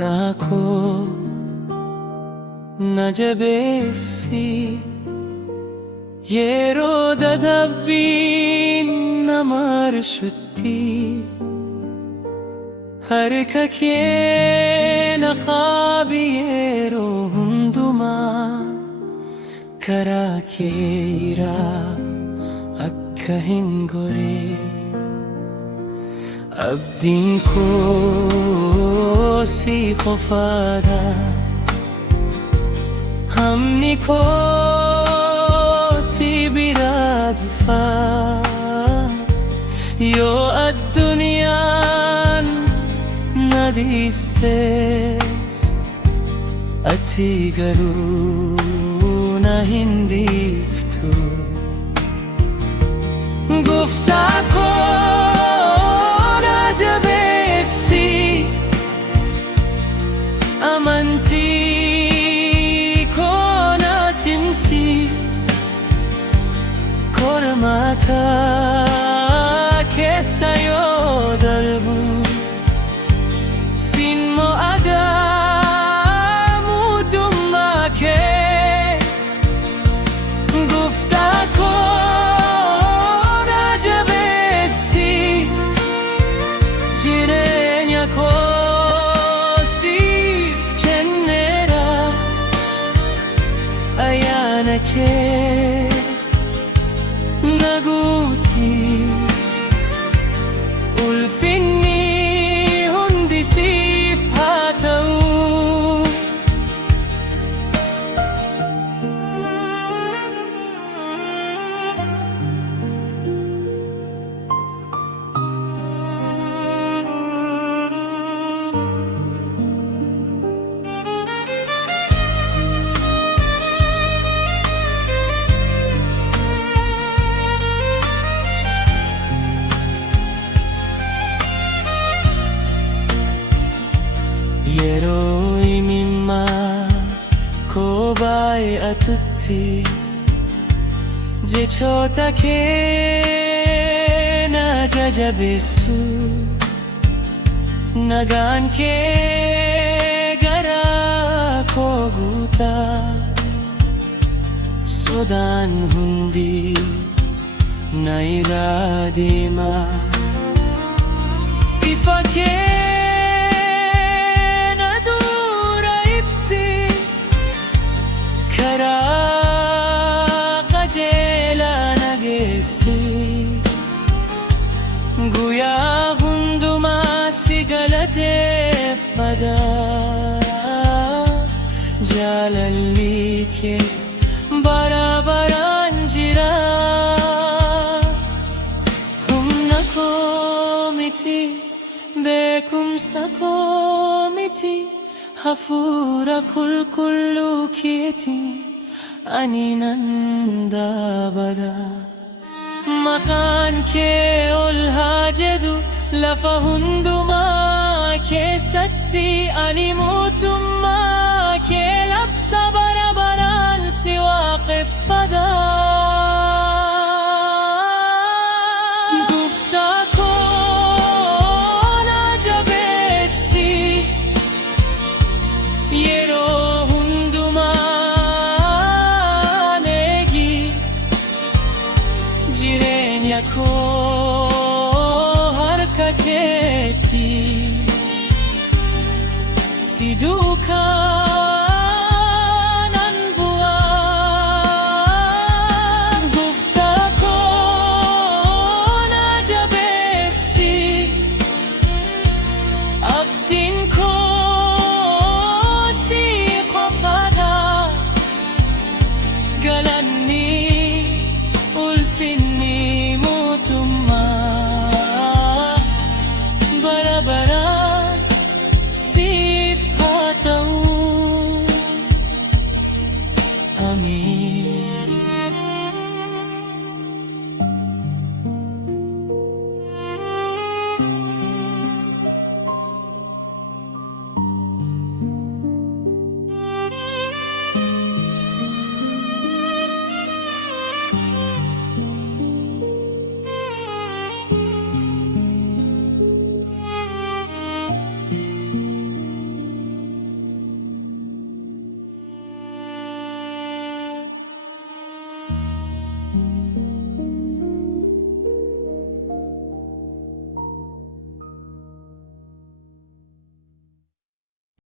ako najabesi yero dadabbin namar shutti har kake naqabi yero hunduma karake ira akka hingore abdin ko si khofada हमनी को सी बिराद फा यो الدنيا nadistes ati garuna hindiftu guftako najabesi amanti kormata kesa yo darbu sin mo adamu tumma ke guftako najabesi jirenya ko sif kennera ayana ke naguti ulfinni hundi sif hatau Yero imimma kobai atutti je chota ke na jajabesu nagan ke gara ko guta sudan hundi nairadima ifake Guya hunduma sigalate fada jalalli ke barabaran jira humna komiti bekum sakomiti hafura kullu kieti aninanda bada مكان كي الهاجدو لفهندما كي ستي أني موتما كي لبس بربران سواقف فدا گفتاكو نجبسي يرو هندما jirenya ko harakati siduka